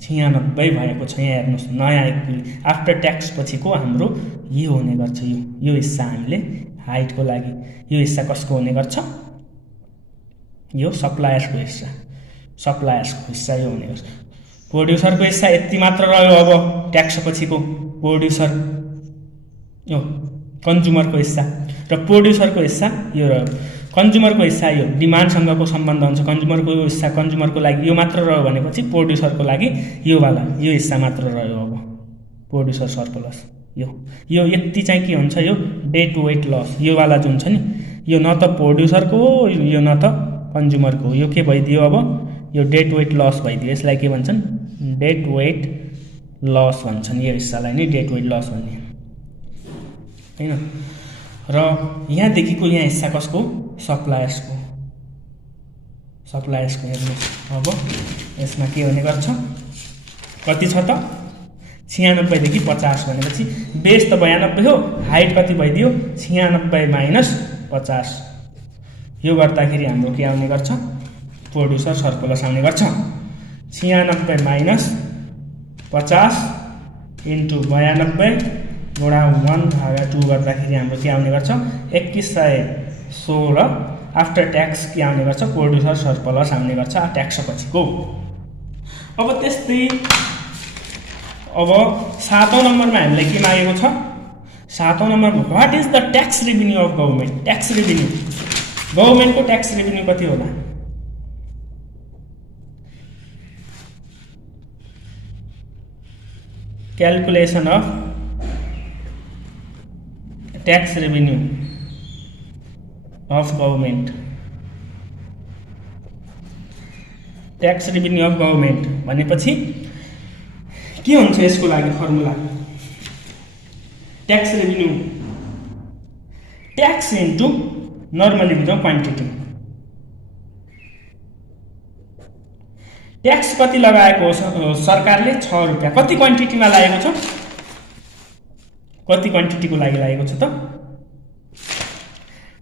96 भएको छ यहाँ हेर्नुस् नयाँ आफ्टर ट्याक्स पछिको हाम्रो यो हुने गर्छ यो हिस्सा हामीले हाइटको लागि यो हिस्सा कसको हुने गर्छ यो सप्लायर्सको हिस्सा यो हुने गर्छ प्रोड्युसरको हिस्सा यति मात्र रह्यो अब ट्याक्स पछिको प्रोड्युसर यो कन्ज्युमरको हिस्सा र प्रोड्युसरको हिस्सा यो रह्यो कन्ज्युमरको हिस्सा यो डिमान्डसँगको सम्बन्ध हुन्छ कन्ज्युमरको हिस्सा कन्ज्युमरको लागि यो मात्र रह्यो भनेपछि प्रोड्युसरको लागि यो हिस्सा मात्र रह्यो अब प्रोड्युसर सरप्लस यो यति चाहिँ के हुन्छ यो डेट वेट लस यो वाला जुन छ नि यो न त प्रोड्युसरको यो न त कन्ज्युमरको यो के भइदियो अब यो डेट वेट लस भइदियो यसलाई के भन्छन् डेट वेट लस भन्छन् यो हिस्सालाई नै डेट वेट लस भन्ने हैन र यहाँदेखिको यहाँ हिस्सा कसको सप्लायर्सको हेर्नु अब यसमा के हुने गर्छ कति छ त 96 देखि 50 भनेपछि बेस त 92 हो, हाइट कति भइदियो 96 माइनस 50। यो गर्दाखेरि हाम्रो के आउने गर्छ, प्रोड्युसर सर्कुलस आउने गर्छ। 96 माइनस 50 इन्टु 92 गुणा 1/2 गर्दाखेरि हाम्रो के आउने गर्छ 2116 आफ्टर ट्याक्स के आउने गर्छ, प्रोड्युसर सर्कुलस आउने गर्छ ट्याक्स पछिको। अब त्यस्तै अब 7औं नम्बरमा हामीलाई के मागेको छ, 7औं नम्बरमा what is the tax revenue of government. Tax revenue, गभर्नमेन्टको ट्याक्स रेभिन्यू कति होला, calculation of tax revenue of government. Tax revenue of government भनेपछि के हुन्छ यसको लागि formula, tax revenue tax into normally बुझौँ क्वान्टिटी। ट्याक्स कति लगाएको सरकारले 6 रुपैयाँ, कति क्वान्टिटीमा लागेको छ, कति क्वान्टिटीको लागि लागेको छ त,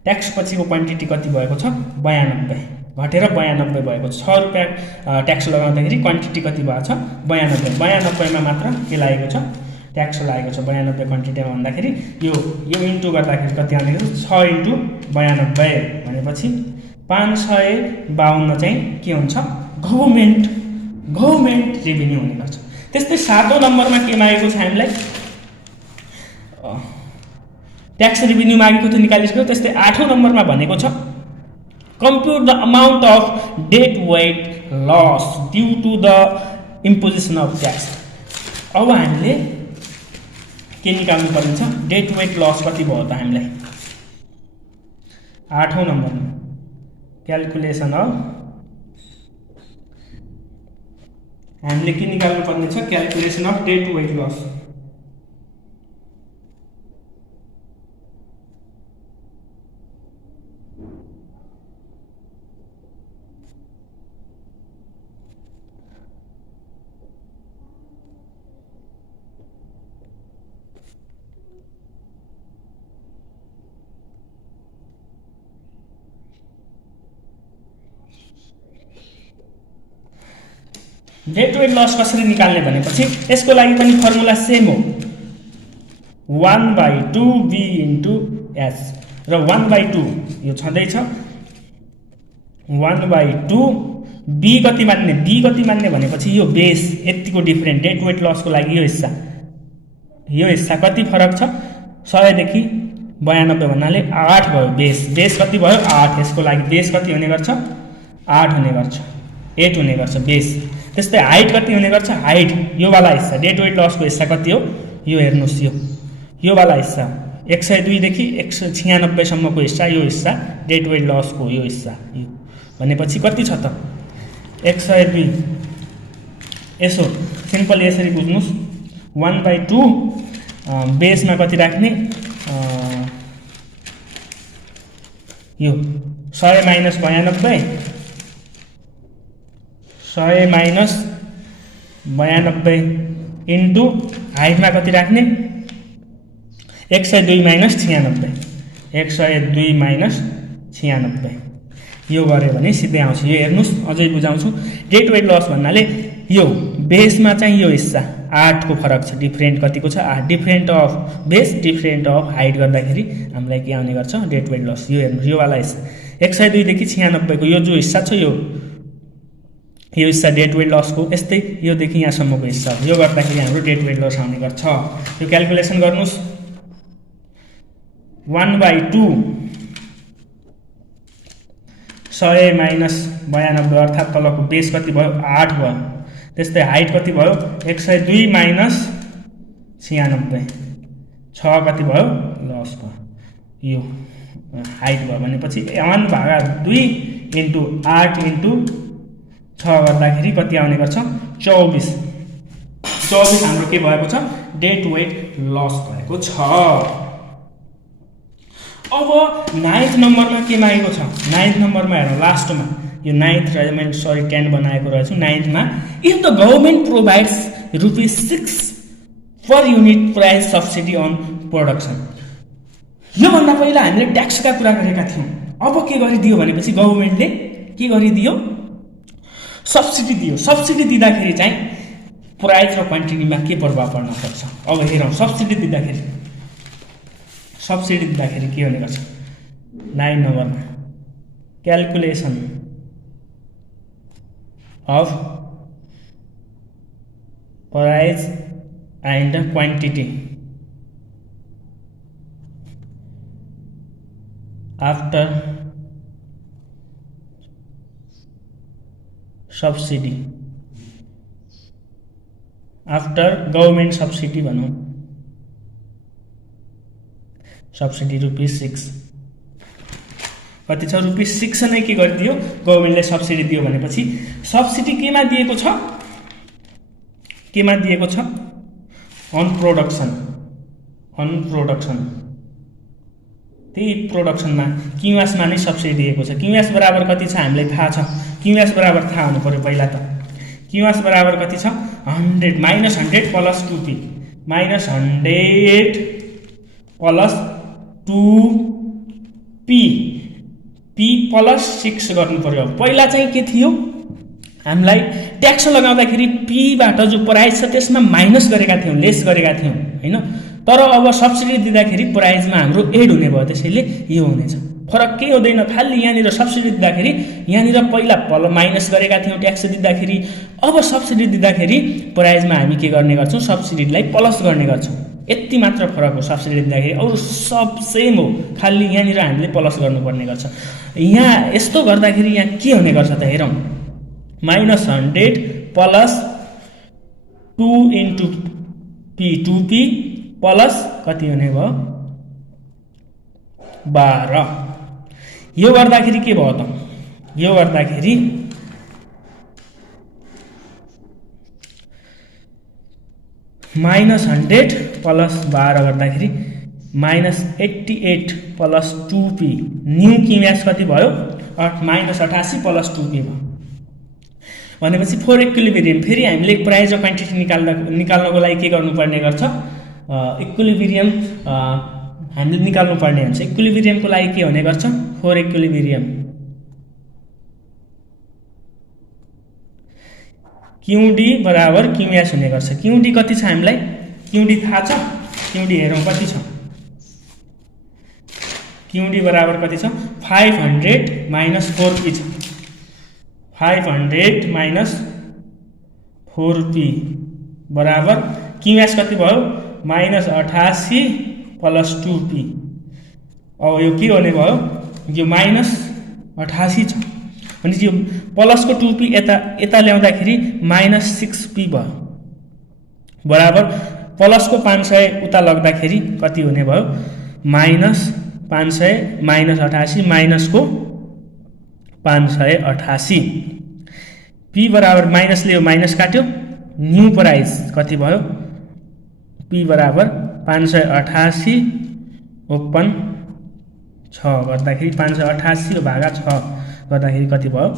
ट्याक्स पछिको क्वान्टिटी कति भएको छ 92, घटेर 92 भएको छ। 6 रुपैयाँ ट्याक्स लगाउँदाखेरि क्वान्टिटी कति भएको छ 92, 92मा मात्र के लागेको छ ट्याक्स लागेको छ 92 क्वान्टिटीमा भन्दाखेरि यो इन्टु गर्दाखेरि कति आउने गर्छ 6 इन्टु 92 भनेपछि 552 चाहिँ के हुन्छ गभर्नमेन्ट रेभिन्यू हुने गर्छ। त्यस्तै 7औं नम्बरमा के मागेको छ हामीलाई, ट्याक्स रेभिन्यू मागेको थियो निकालिसक्यो। त्यस्तै 8औं नम्बरमा भनेको छ compute the amount of dead weight loss due to the imposition of tax। अब हामीले के निकाल्नु पर्ने छ, डेड वेट लस कति भयो त हामीलाई 8औं नम्बरमा क्याल्कुलेसन अफ, हामीले के निकाल्नु पर्ने छ calculation of dead weight loss. Dead weight loss कसरी निकाल्ने भनेपछि यसको लागि पनि फर्मुला सेम हो, 1/2 b इन्टु s र 1/2 यो छँदैछ 1/2 b कति मान्ने भनेपछि यो बेस यतिको डिफरेन्ट, डेड वेट लसको लागि यो हिस्सा कति फरक छ 100 देखि 92 भन्नाले 8 भयो, बेस कति भयो 8, यसको लागि बेस कति हुने गर्छ 8 हुने गर्छ, 8 हुने गर्छ बेस। त्यस्तै हाइट कति हुने गर्छ, हाइट यो वाला हिस्सा डेड वेट लसको हिस्सा कति हो, यो हेर्नुस् यो वाला हिस्सा 102 देखि 196 सम्मको हिस्सा, यो हिस्सा डेड वेट लसको यो हिस्सा, यो भनेपछि कति छ त 102। यसो सिम्पल यसरी बुझ्नुस् 1/2 बेसमा कति राख्ने, यो 100 माइनस 92, 100 माइनस 92 इन्टु हाइटमा कति राख्ने 102 माइनस 96, 102 माइनस 96 यो गऱ्यो भने सिधै आउँछ। यो हेर्नुस् अझै बुझाउँछु, डेड वेट लस भन्नाले यो बेसमा चाहिँ यो हिस्सा 8 को फरक छ, डिफरेन्ट कतिको छ 8, different of base different of height गर्दाखेरि हामीलाई के आउने गर्छ डेड वेट लस। यो हेर्नुस् यो वाला हिस्सा 102 देखि 96 को यो जो हिस्सा छ यो हिस्सा डेड वेट लसको, यस्तै यो देखि यहाँसम्मको हिस्सा, यो गर्दाखेरि हाम्रो डेड वेट लस आउने गर्छ। यो क्याल्कुलेसन गर्नुस् 1/2 100 माइनस 92 अर्थात् तलको बेस कति भयो 8 भयो, त्यस्तै हाइट कति भयो 102 माइनस 96, 6 कति भयो लस भयो, यो हाइट भयो भनेपछि 1/2 इन्टु 8 इन्टु 6 गर्दाखेरि कति आउने गर्छ 24 हाम्रो के भएको छ डेड वेट लस भएको छ। अब 9th नम्बरमा के मागेको छ, 9th नम्बरमा हेरौँ लास्टमा, यो 9th र मैले 10 बनाएको रहेछु। 9th मा if the government provides ₹6 per unit price subsidy on production. योभन्दा पहिला हामीले ट्याक्सका कुरा गरेका थियौँ। अब के गरिदियो भनेपछि गभर्मेन्टले के गरिदियो, सब्सिडी दियो। सब्सिडी दिँदाखेरि चाहिँ प्राइस र क्वान्टिटीमा के प्रभाव पर्न सक्छ अब हेरौँ। सब्सिडी दिँदाखेरि के हुने गर्छ, 9 नम्बरमा calculation of price and quantity after subsidy, after government subsidy भनौँ, सब्सिडी ₹6 कति छ, ₹6 नै के गरिदियो गभर्मेन्टले सब्सिडी दियो भनेपछि सब्सिडी केमा दिएको छ, अन प्रोडक्सन, त्यही प्रोडक्सनमा क्युएसमा नै सब्सिडी दिएको छ। क्युएस बराबर कति छ हामीलाई थाहा छ, क्युएस बराबर थाहा हुनु पर्यो पहिला त। क्युएस बराबर कति छ, 100 -100 plus 2p, -100 plus 2p, p plus 6 गर्नु पर्यो। पहिला चाहिँ के थियो, हामीलाई ट्याक्स लगाउँदाखेरि पीबाट जो प्राइस छ त्यसमा माइनस गरेका थियौँ, लेस गरेका थियौँ हैन। तर अब सब्सिडी दिँदाखेरि प्राइसमा हाम्रो एड हुने भयो, त्यसैले यो हुनेछ। फरक केही हुँदैन, खालि यहाँनिर सब्सिडी दिँदाखेरि यहाँनिर पहिला माइनस गरेका थियौँ ट्याक्स दिँदाखेरि, अब सब्सिडी दिँदाखेरि प्राइसमा हामी के गर्ने गर्छौँ, सब्सिडीलाई प्लस गर्ने गर्छौँ। यति मात्र फरक हो सब्सिडी दिँदाखेरि, अरू सब सेम हो, खालि यहाँनिर हामीले प्लस गर्नुपर्ने गर्छ। यहाँ यस्तो गर्दाखेरि यहाँ के हुने गर्छ त हेरौँ, -100 plus 2 into p, 2p plus कति हुने भयो, 12। यो गर्दाखेरि के भयो त, यो गर्दाखेरि -100 प्लस 12 गर्दाखेरि -88 प्लस 2p, न्यू क्युएस कति भयो, -88 प्लस 2p भयो भनेपछि फोर इक्विलिब्रियम। फेरि हामीले प्राइस र क्वान्टिटी निकाल्नको लागि के गर्नुपर्ने गर्छ, इक्विलिब्रियम हामीले निकाल्नुपर्ने हुन्छ। इक्विलिब्रियमको लागि के हुने गर्छ, फोर इक्विलिब्रियम क्युडी बराबर क्युएस हुने गर्छ। क्युडी कति छ हामीलाई, क्युडी थाहा छ, क्युडी हेरौँ कति छ, क्युडी बराबर कति छ, 500 माइनस 4p छ, 500 माइनस 4p बराबर क्युएस कति भयो, -88 प्लस 2p। अब यो के हुने भयो, यो -88 छ भने यो प्लसको 2p यता ल्याउँदाखेरि -6p भयो बराबर प्लसको 500 उता लग्दाखेरि कति हुने भयो, -500 -88 माइनसको 588, p बराबर माइनसले यो माइनस काट्यो, न्यू प्राइस कति भयो, p बराबर 588 ओपन 6 गर्दाखेरि 588 भागा 6 गर्दाखेरि कति भयो,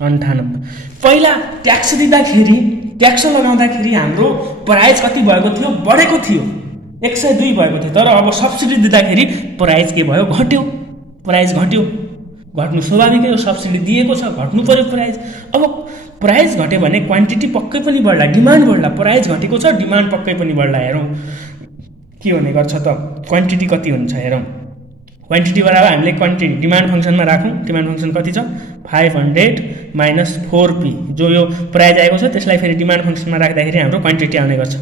98। पहिला ट्याक्स दिँदाखेरि, ट्याक्स लगाउँदाखेरि हाम्रो प्राइस कति भएको थियो, बढेको थियो, 102 भएको थियो। तर अब सब्सिडी दिँदाखेरि प्राइस के भयो, घट्यो, प्राइस घट्यो। घट्नु स्वाभाविकै हो, सब्सिडी दिएको छ, घट्नु पर्यो प्राइस। अब प्राइस घट्यो भने क्वान्टिटी पक्कै पनि बढ्ला, डिमान्ड बढ्ला। प्राइस घटेको छ, डिमान्ड पक्कै पनि बढ्ला। हेरौँ के हुने गर्छ त, क्वान्टिटी कति हुन्छ हेरौँ। क्वान्टिटी बराबर हामीले क्वान्टिटी डिमान्ड फङ्सनमा राखौँ। डिमान्ड फङ्सन कति छ, 500 माइनस 4p, जो यो प्राइस आएको छ त्यसलाई फेरि डिमान्ड फङ्सनमा राख्दाखेरि हाम्रो क्वान्टिटी आउने गर्छ।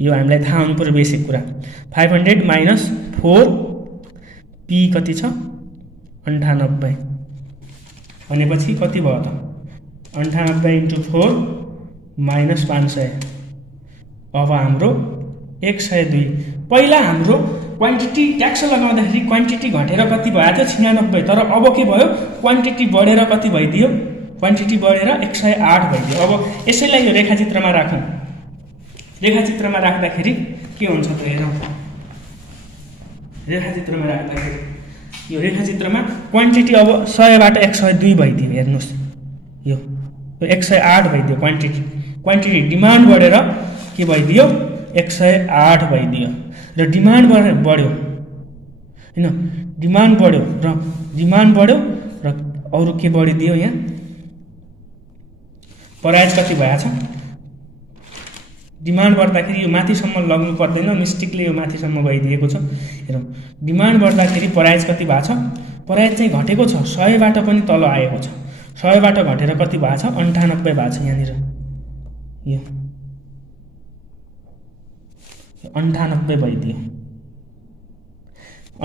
यो हामीलाई थाहा हुनु पर्यो बेसिक कुरा। 500 माइनस 4p कति छ, 98 भनेपछि कति भयो त, 98 इन्टु 4 माइनस 500, अब हाम्रो 102। पहिला हाम्रो क्वान्टिटी ट्याक्स लगाउँदाखेरि क्वान्टिटी घटेर कति भएको थियो, 96। तर अब के भयो, क्वान्टिटी बढेर कति भइदियो, क्वान्टिटी बढेर 108 भइदियो। अब यसैलाई यो रेखाचित्रमा राखौँ। रेखाचित्रमा राख्दाखेरि के हुन्छ त हेरौँ। रेखाचित्रमा राख्दाखेरि यो रेखाचित्रमा क्वान्टिटी अब 100 बाट 102 भइदियो। हेर्नुहोस् यो 108 भइदियो क्वान्टिटी। क्वान्टिटी डिमान्ड बढेर के भइदियो 108 भइदियो र डिमान्ड बढ्यो हैन डिमान्ड बढ्यो र अरु के बढिदियो यहाँ प्राइस कति भएको छ डिमान्ड बढ्दाखेरि यो माथिसम्म लग्नु पर्दैन मिस्टेकले यो माथिसम्म गइदिएको छ हेरौँ डिमान्ड बढ्दाखेरि प्राइस कति भएको छ प्राइस चाहिँ घटेको छ 100 बाट पनि तल आएको छ 100 बाट घटेर कति भएको छ 98 भएको छ यहाँनिर यो 98 भइदियो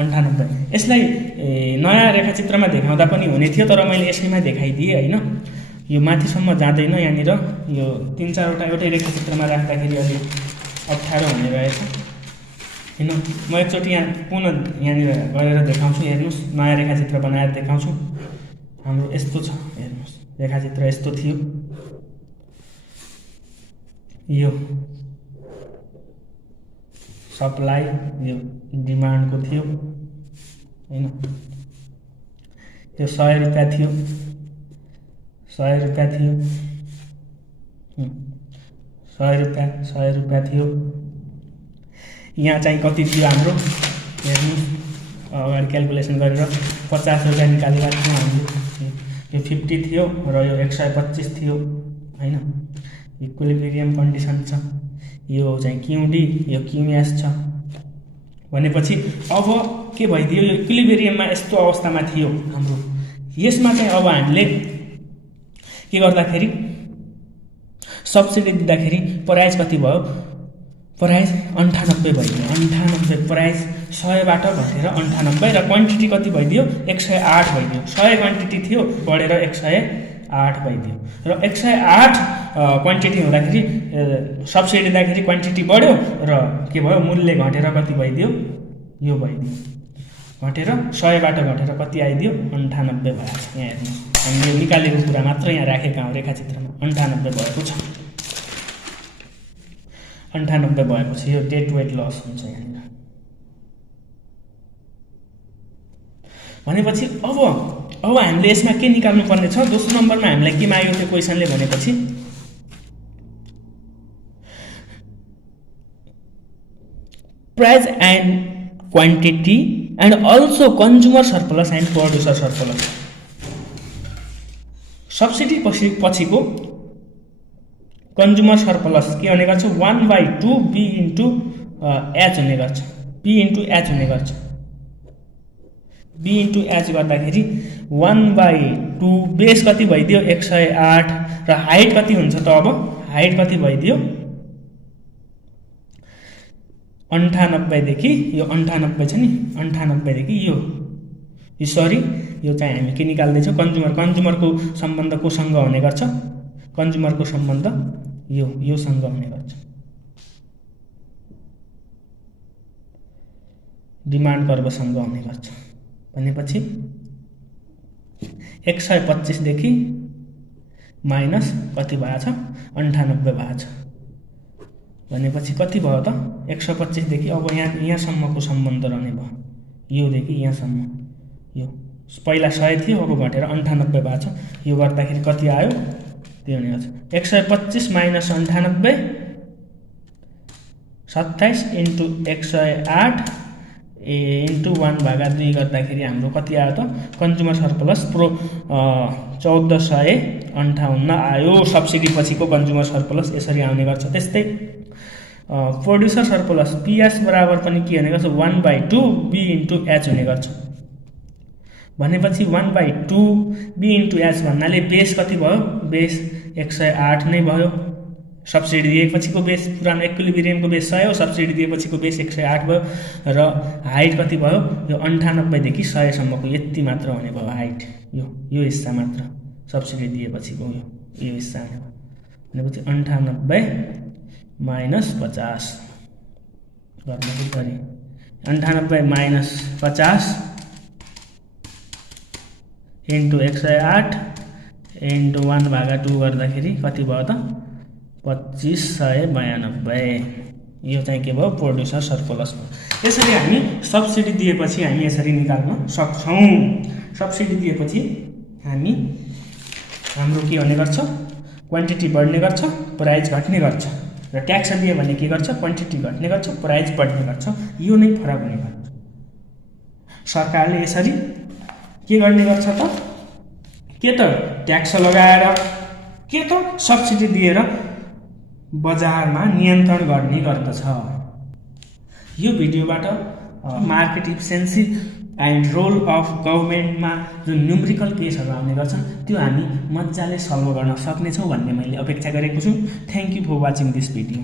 98 यसलाई नयाँ रेखाचित्रमा देखाउँदा पनि हुने थियो तर मैले यसैमा देखाइदिएँ हैन यो माथिसम्म जाँदैन यहाँनिर यो 3-4 वटा एउटै रेखाचित्रमा राख्दाखेरि अलि अप्ठ्यारो हुने रहेछ हैन म एकचोटि यहाँ पुनः यहाँनिर गरेर देखाउँछु हेर्नुस् नयाँ रेखाचित्र बनाएर देखाउँछु हाम्रो यस्तो छ हेर्नुस् रेखाचित्र यस्तो थियो यो सप्लाई यो डिमान्डको थियो हैन यो 100 रुपैयाँ थियो 100 रुपैयाँ थियो 100 रुपैयाँ थियो यहाँ चाहिँ कति थियो हाम्रो हेर्नुस् अगाडि क्याल्कुलेसन गरेर 50 रुपैयाँ निकालेका थियौँ हामीले यो 50 थियो र यो 125 थियो हैन इक्विलिब्रियम कन्डिसन छ यो चाहिँ क्युडी यो क्युएस छ भनेपछि अब के भइदियो यो इक्विलिब्रियममा यस्तो अवस्थामा थियो हाम्रो यसमा चाहिँ अब हामीले के गर्दाखेरि सब्सिडी दिँदाखेरि प्राइस कति भयो प्राइस 98 भइदियो 98 प्राइस 100 बाट घटेर 98 र क्वान्टिटी कति भइदियो 108 भइदियो 100 क्वान्टिटी थियो बढेर 108 भइदियो र 108 क्वान्टिटी हुँदाखेरि सब्सिडी दिँदाखेरि क्वान्टिटी बढ्यो र के भयो मूल्य घटेर कति भइदियो यो भइदियो घटेर 100 बाट घटेर कति आइदियो 98 भयो यहाँ हेर्नु हामीले निकालेको कुरा मात्र यहाँ राखेका हौं रेखाचित्रमा 98 भएको छ 98 भएपछि यो डेड वेट लस हुन्छ यहाँनिर भनेपछि अब हामीले यसमा के निकाल्नु पर्ने छ दोस्रो नम्बरमा हामीलाई के माग्यो त्यो क्वेशनले भनेपछि price and quantity and also consumer surplus and producer surplus subsidy पछिको कन्ज्युमर सरप्लस के हुने गर्छ 1/2 बी इन्टु एच हुने गर्छ बी इन्टु एच हुने गर्छ बी इन्टु एच गर्दाखेरि 1/2 बेस कति भइदियो 108 र हाइट कति हुन्छ त अब हाइट कति भइदियो 98 देखि यो 98 छ नि 98 देखि यो सरी यो चाहिँ हामी के निकाल्दै छौं कन्ज्युमरको सम्बन्ध कोसँग हुने गर्छ कन्ज्युमरको सम्बन्ध यो सँग हुने गर्छ डिमान्ड कर्वसँग हुने गर्छ भनेपछि 125 देखि माइनस कति भएको छ 98 भएको छ भनेपछि कति भयो त 125 देखि अब यहाँसम्मको सम्बन्ध रहने भयो यो देखि यहाँसम्म यो पहिला 100 थियो अब घटेर 98 भएको छ यो गर्दाखेरि कति आयो त्यो हुने गर्छ 125 माइनस 98 27 इन्टु 108 इन्टु 1/2 गर्दाखेरि हाम्रो कति आयो त कन्ज्युमर सरप्लस 1458 आयो सब्सिडी पछिको कन्ज्युमर सरप्लस यसरी आउने गर्छ त्यस्तै प्रोड्युसर सरप्लस पीएस बराबर पनि के हुने गर्छ 1/2 बी इन्टु एच हुने गर्छ भनेपछि 1/2 बी इन्टु एच भन्नाले बेस कति भयो बेस 108 नै भयो सब्सिडी दिएपछिको बेस पुरानो इक्विलिब्रियमको बेस 100 हो सब्सिडी दिएपछिको बेस 108 भयो र हाइट कति भयो यो 98 देखि 100 सम्मको यति मात्र हुने भयो हाइट यो हिस्सा मात्र सब्सिडी दिएपछिको यो हिस्सा भनेपछि 98 माइनस 50 गर्नु पऱ्यो 98 माइनस 50 इन्टु 108 इन्टु 1/2 गर्दाखेरि कति भयो त 2592 यो चाहिँ के भयो प्रोड्युसर सरप्लस भयो यसरी हामी सब्सिडी दिएपछि हामी यसरी निकाल्न सक्छौं सब्सिडी दिएपछि हामी हाम्रो के हुने गर्छ क्वान्टिटी बढ्ने गर्छ, प्राइस घट्ने गर्छ, र ट्याक्स दियो भने के गर्छ, क्वान्टिटी घट्ने गर्छ, प्राइस बढ्ने गर्छ। यो नै फरक हुने गर्छ। सरकारले यसरी के गर्ने गर्छ त, के त ट्याक्स लगाएर, के त सब्सिडी दिएर बजारमा नियन्त्रण गर्ने गर्दछ। यो भिडियोबाट market efficiency and role of गभर्मेन्टमा जुन न्युमेरिकल केसहरू आउने गर्छन् त्यो हामी मजाले सल्भ गर्न सक्नेछौँ भन्ने मैले अपेक्षा गरेको छु। Thank you for watching this video.